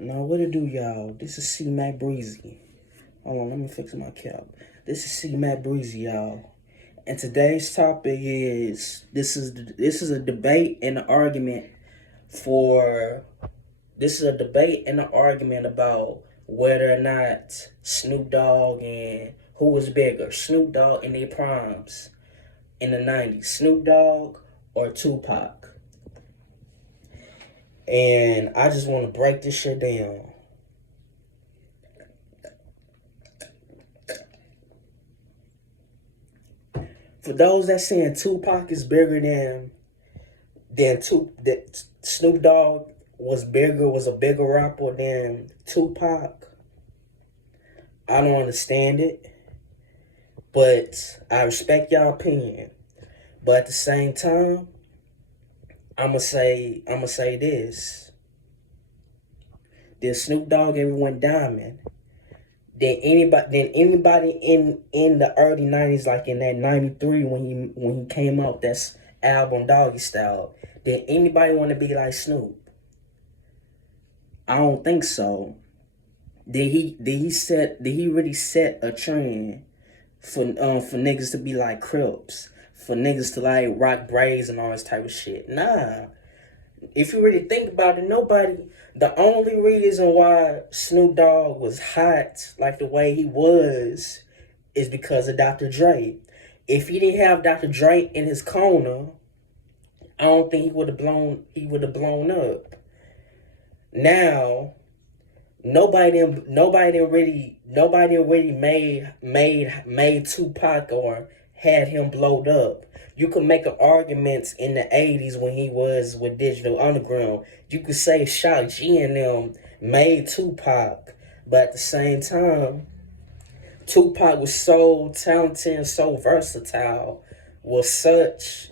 Now, what it do, y'all? This is C Mac Breezy. Hold on, let me fix my cap. This is C Mac Breezy, y'all. And today's topic is this is a debate and an argument for this is a debate and an argument about whether or not Snoop Dogg and who was bigger, Snoop Dogg in their primes in the 90s, Snoop Dogg or Tupac. And I just want to break this shit down. For those that saying Tupac is bigger that Snoop Dogg was a bigger rapper than Tupac, I don't understand it. But I respect y'all opinion. But at the same time, I'ma say this. Did Snoop Dogg ever went diamond? Did anybody in the early 90s, like in that 93 when he came out that's album Doggy Style, did anybody want to be like Snoop? I don't think so. Did he really set a trend for niggas to be like Crips, for niggas to like rock braids and all this type of shit? Nah. If you really think about it, the only reason why Snoop Dogg was hot like the way he was is because of Dr. Dre. If he didn't have Dr. Dre in his corner, I don't think he would have blown up. Now, nobody made Tupac or had him blowed up. You could make an argument in the 80s when he was with Digital Underground. You could say Shock G and them made Tupac, but at the same time, Tupac was so talented and so versatile, was such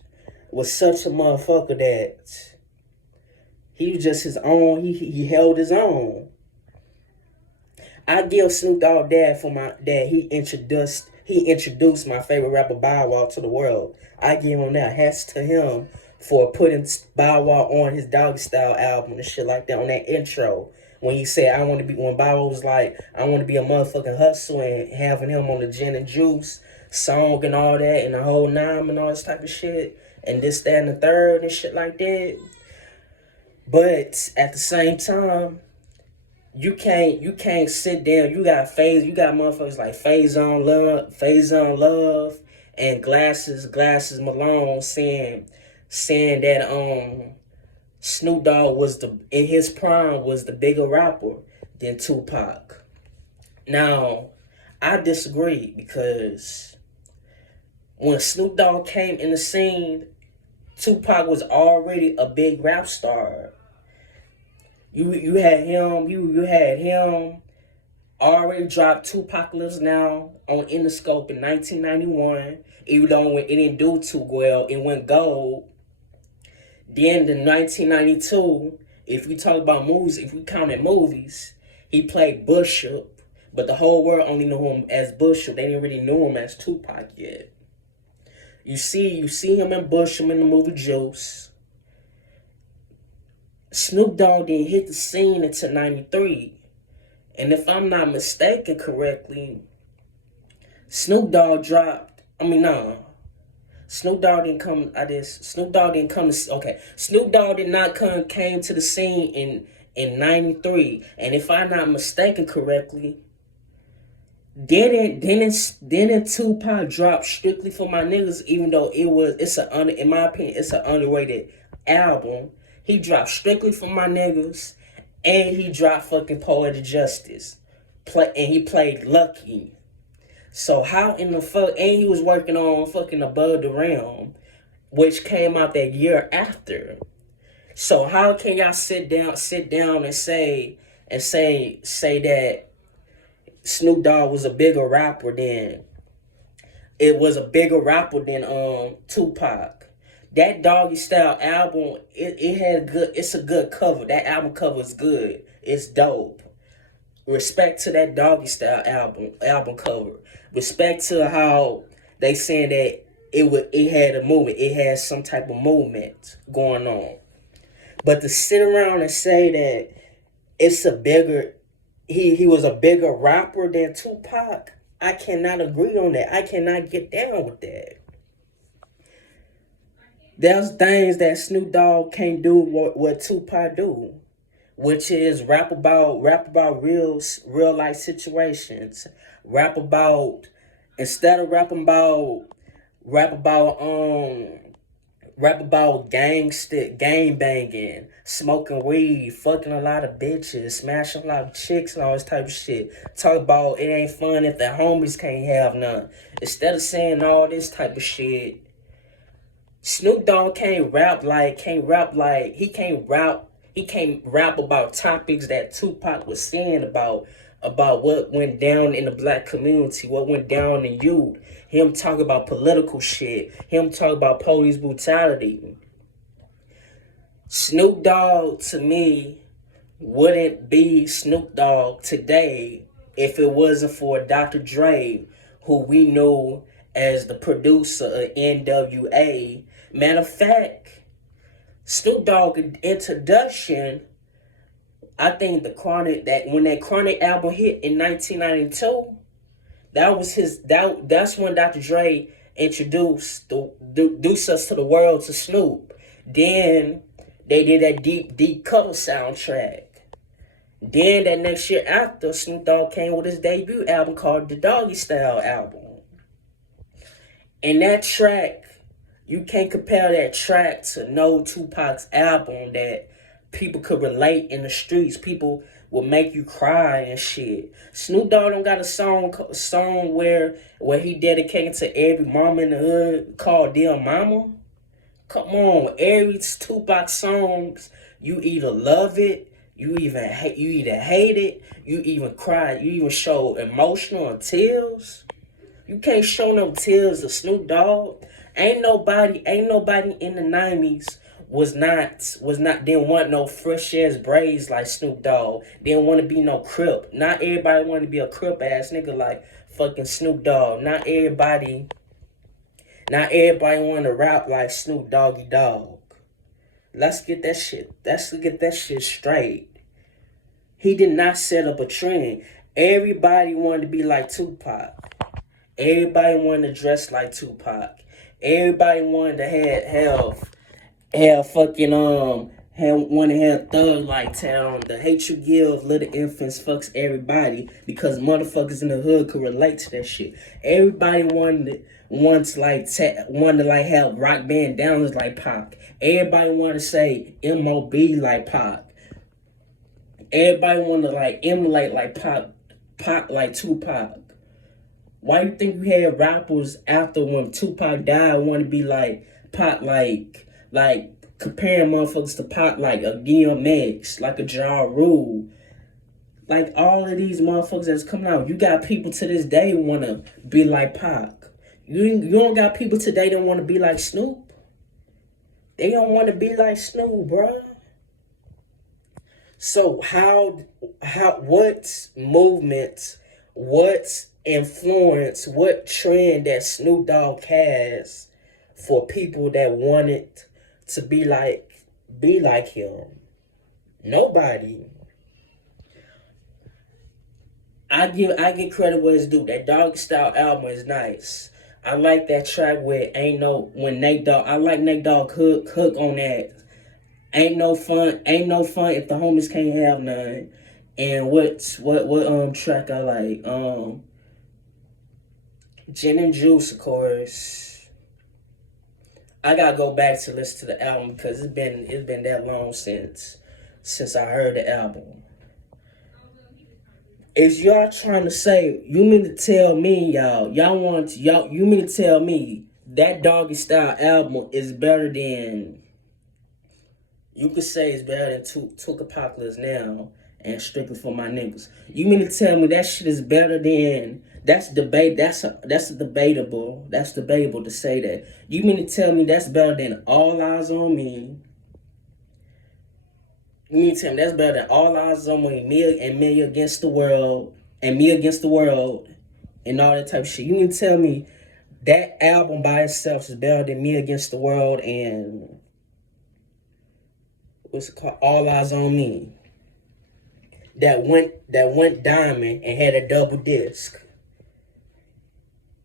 a motherfucker that he was just his own. He held his own. I give Snoop Dogg that he introduced my favorite rapper Bow Wow to the world. I give him that. Hats to him for putting Bow Wow on his Doggy Style album and shit like that on that intro. When he said when Bow Wow was like, I want to be a motherfucking hustle, and having him on the gin and juice song and all that and the whole nine and all this type of shit and this, that, and the third and shit like that. But at the same time, you can't sit down. You got motherfuckers like Phase on Love, and Glasses Malone saying that Snoop Dogg in his prime was the bigger rapper than Tupac. Now, I disagree because when Snoop Dogg came in the scene, Tupac was already a big rap star. You had him already dropped Tupacalypse Now on Interscope in 1991. Even though it didn't do too well, it went gold. Then in 1992, if we talk about movies, if we counted movies, he played Bishop, but the whole world only knew him as Bishop. They didn't really know him as Tupac yet. You see him in Bishop in the movie Juice. Snoop Dogg didn't hit the scene until 93. And if I'm not mistaken correctly, Snoop Dogg dropped, I mean, no. Snoop Dogg didn't come, Snoop Dogg didn't come to, okay. Snoop Dogg did not came to the scene in 93. And if I'm not mistaken correctly, didn't Tupac drop Strictly for My Niggas, even though in my opinion, it's an underrated album. He dropped Strictly for My Niggas, and he dropped fucking Poetic Justice. And he played Lucky. So how in the fuck, and he was working on fucking Above the Realm, which came out that year after. So how can y'all sit down and say that Snoop Dogg was a bigger rapper than Tupac? That Doggy Style album, it's a good cover. That album cover is good. It's dope. Respect to that Doggy Style album cover. Respect to how they saying that it had a movement. It had some type of movement going on. But to sit around and say that it's a bigger he was a bigger rapper than Tupac. I cannot agree on that. I cannot get down with that. There's things that Snoop Dogg can't do what Tupac do, which is rap about real life situations. Rap about instead of rap about rap about gang banging, smoking weed, fucking a lot of bitches, smashing a lot of chicks and all this type of shit. Talk about it ain't fun if the homies can't have none. Instead of saying all this type of shit, Snoop Dogg he can't rap about topics that Tupac was saying about what went down in the black community, what went down in youth. Him talk about political shit. Him talk about police brutality. Snoop Dogg to me wouldn't be Snoop Dogg today if it wasn't for Dr. Dre, who we know as the producer of NWA. Matter of fact, Snoop Dogg introduction, I think when that Chronic album hit in 1992, that's when Dr. Dre introduced us to the world to Snoop. Then they did that deep cover soundtrack. Then that next year after, Snoop Dogg came with his debut album called the Doggy Style album. And that track, you can't compare that track to no Tupac's album that people could relate in the streets. People will make you cry and shit. Snoop Dogg don't got a song where he dedicated to every mama in the hood called Dear Mama. Come on, every Tupac songs, you either love it, you either hate it, you even cry, you even show emotional tears. You can't show no tears of Snoop Dogg. Ain't nobody in the 90s didn't want no fresh ass braids like Snoop Dogg. Didn't want to be no Crip. Not everybody want to be a Crip ass nigga like fucking Snoop Dogg. Not everybody want to rap like Snoop Doggy Dogg. Let's get that shit straight. He did not set up a trend. Everybody wanted to be like Tupac. Everybody wanted to dress like Tupac. Everybody wanted to have fucking want to have thug like town. The hate you give little infants fucks everybody because motherfuckers in the hood could relate to that shit. Everybody wanted to have rock band downs like Pac. Everybody wanted to say MOB like Pac. Everybody wanted to like emulate like Pac like Tupac. Why you think you had rappers after when Tupac died want to be like Pac like comparing motherfuckers to Pac like a DMX, like a Ja Rule. Like all of these motherfuckers that's coming out, you got people to this day want to be like Pac. You don't got people today that want to be like Snoop. They don't want to be like Snoop, bruh. So what movements, what influence, what trend that Snoop Dogg has for people that wanted to be like him? Nobody. I give credit where it's due. That Doggy Style album is nice. I like that track with when Nate Dogg. I like Nate Dogg hook on that. Ain't no fun if the homies can't have none. And what track I like? Gin and Juice, of course. I gotta go back to listen to the album because it's been that long since I heard the album. Is y'all trying to say, you mean to tell me, you mean to tell me that Doggy Style album is better than, you could say it's better than Took Apocalypse Now and Strictly for My Niggas. You mean to tell me that shit is better than, that's debatable to say that. You mean to tell me that's better than All Eyes on Me? You mean to tell me that's better than All Eyes on Me, Me Against the World, and Me Against the World, and all that type of shit? You mean to tell me that album by itself is better than Me Against the World and what's it called? All Eyes on Me. that went diamond and had a double disc.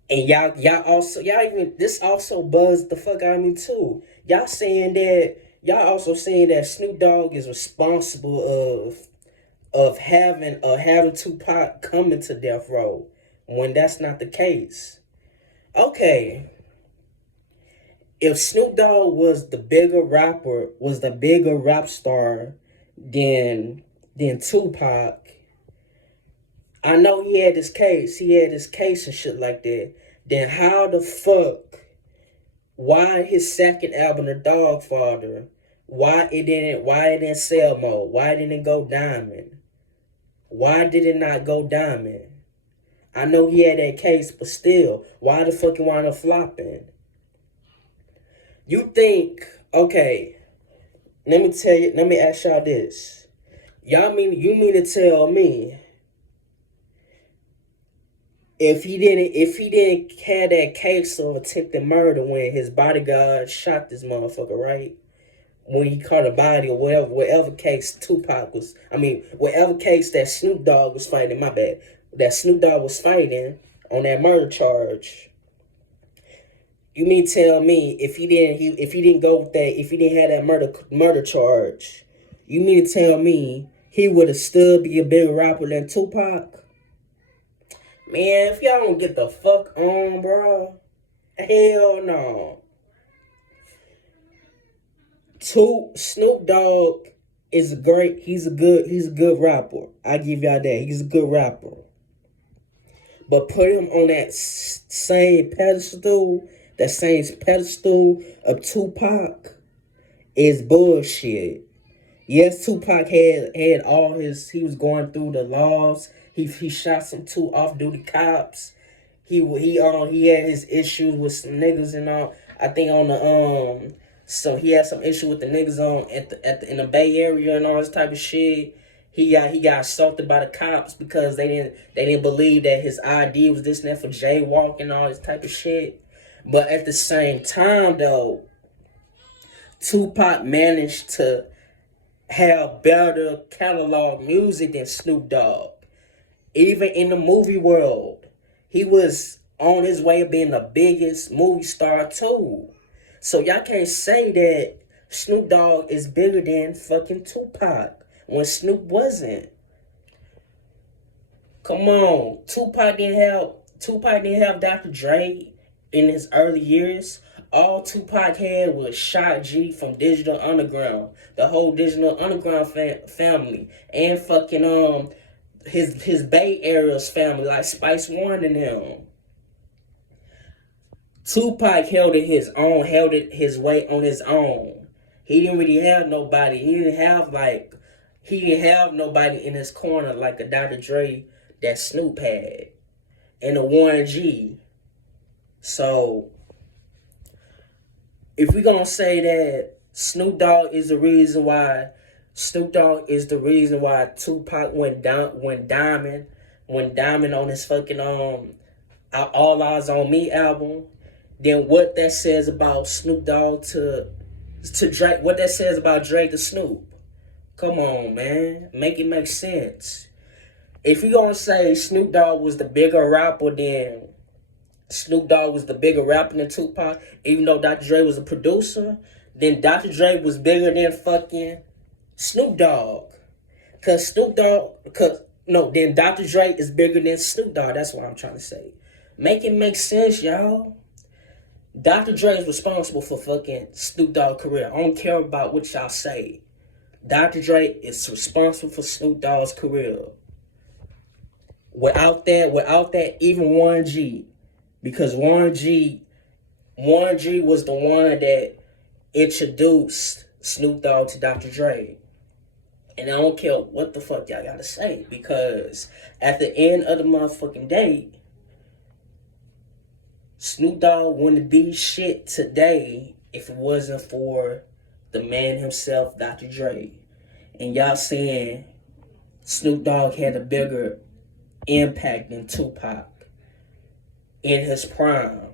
And y'all even this also buzzed the fuck out of me too. Y'all also saying that Snoop Dogg is responsible of having Tupac coming to death row when that's not the case. Okay, if Snoop Dogg was the bigger rap star than Tupac, I know he had his case and shit like that. Then how the fuck, why his second album, The Dog Father, why it didn't sell more? Why didn't it go diamond? Why did it not go diamond? I know he had that case, but still, why the fuck it wound up flopping? You think, okay, let me ask y'all this. You mean to tell me if he didn't have that case of attempted murder when his bodyguard shot this motherfucker, right? When he caught a body or whatever case whatever case that Snoop Dogg was fighting, my bad, that Snoop Dogg was fighting on that murder charge. You mean tell me if he didn't go with that, if he didn't have that murder charge, you mean to tell me he would have still be a bigger rapper than Tupac? Man, if y'all don't get the fuck on, bro, hell no. Snoop Dogg is he's a good rapper. I give y'all that. He's a good rapper. But put him on that same pedestal of Tupac is bullshit. Yes, Tupac had all he was going through the laws. He shot some two off duty cops. He had his issues with some niggas and all. I think on the so he had some issue with the niggas on in the Bay Area and all this type of shit. He got assaulted by the cops because they didn't believe that his ID was this and that for jaywalking and all this type of shit. But at the same time though, Tupac managed to have better catalog music than Snoop Dogg. Even in the movie world, he was on his way of being the biggest movie star too. So y'all can't say that Snoop Dogg is bigger than fucking Tupac when Snoop wasn't. Come on, Tupac didn't have Dr. Dre in his early years. All Tupac had was Shock G from Digital Underground, the whole Digital Underground family, and fucking his Bay Area's family like Spice One and them. Tupac held it his way on his own. He didn't really have nobody. He didn't have nobody in his corner like a Dr. Dre that Snoop had and a Warren G. So if we gonna say that Snoop Dogg is the reason why Tupac went diamond on his fucking All Eyes on Me album, then what that says about Snoop Dogg to Drake, what that says about Drake to Snoop. Come on, man. Make it make sense. If we gonna say Snoop Dogg was the bigger rapper than Tupac, even though Dr. Dre was a producer, then Dr. Dre was bigger than fucking Snoop Dogg. Then Dr. Dre is bigger than Snoop Dogg. That's what I'm trying to say. Make it make sense, y'all. Dr. Dre is responsible for fucking Snoop Dogg's career. I don't care about what y'all say. Dr. Dre is responsible for Snoop Dogg's career. Without that, even Warren G. Because Warren G was the one that introduced Snoop Dogg to Dr. Dre. And I don't care what the fuck y'all gotta say. Because at the end of the motherfucking day, Snoop Dogg wouldn't be shit today if it wasn't for the man himself, Dr. Dre. And y'all saying Snoop Dogg had a bigger impact than Tupac in his prime.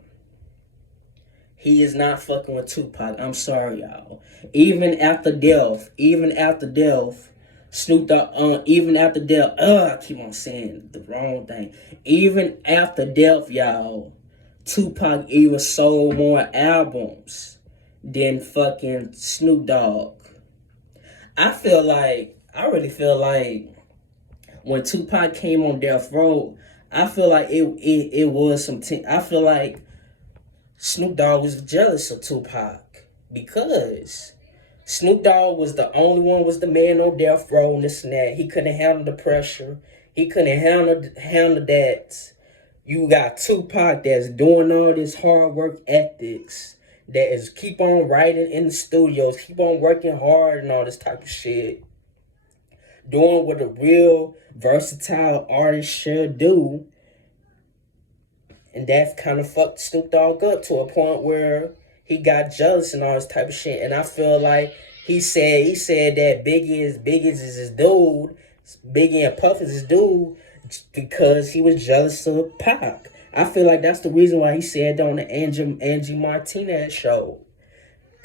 He is not fucking with Tupac. I'm sorry, y'all. Even after death, Snoop Dogg, even after death, I keep on saying the wrong thing. Even after death, y'all, Tupac even sold more albums than fucking Snoop Dogg. I really feel like when Tupac came on Death Row, I feel like it was I feel like Snoop Dogg was jealous of Tupac because Snoop Dogg was the only one, was the man on death row and this and that. He couldn't handle the pressure. He couldn't handle that. You got Tupac that's doing all this hard work ethics, that is keep on writing in the studios, keep on working hard and all this type of shit. Doing what a real versatile artist should do. And that kind of fucked Snoop Dogg up to a point where he got jealous and all this type of shit. And I feel like he said that Biggie is his dude, Biggie and Puff is his dude, because he was jealous of Pac. I feel like that's the reason why he said on the Angie Martinez show.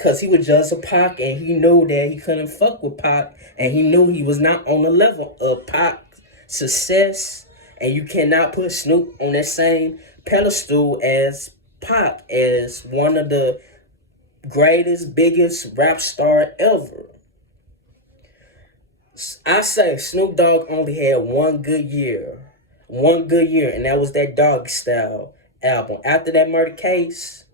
Cause he was jealous of Pac and he knew that he couldn't fuck with Pac, and he knew he was not on the level of Pac's success, and you cannot put Snoop on that same pedestal as Pac, as one of the greatest, biggest rap star ever. I say Snoop Dogg only had one good year. One good year, and that was that Doggy Style album. After that murder case,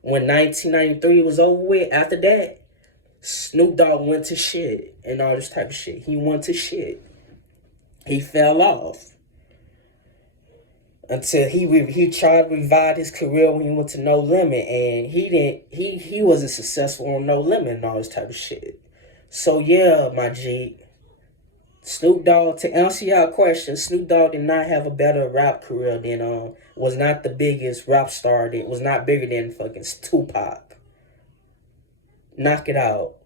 when 1993 was over with, after that, Snoop Dogg went to shit and all this type of shit. He went to shit. He fell off until he tried to revive his career when he went to No Limit, and he wasn't successful on No Limit and all this type of shit. So yeah, my G, Snoop Dogg, to answer your question, Snoop Dogg did not have a better rap career than was not the biggest rap star, that was not bigger than fucking Tupac. Knock it out.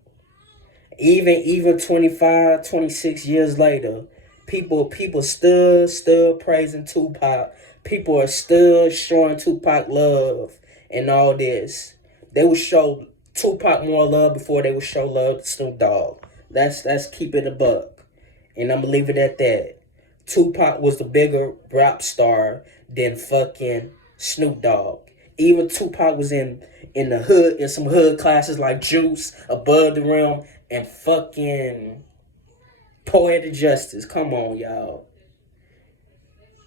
Even 25, 26 years later, people still praising Tupac. People are still showing Tupac love and all this. They would show Tupac more love before they would show love to Snoop Dogg. Let's keep it a buck. And I'm gonna leave it at that. Tupac was the bigger rap star than fucking Snoop Dogg. Even Tupac was in the hood, in some hood classes like Juice, Above the Rim, and fucking Poetic Justice. Come on, y'all.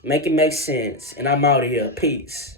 Make it make sense. And I'm out of here. Peace.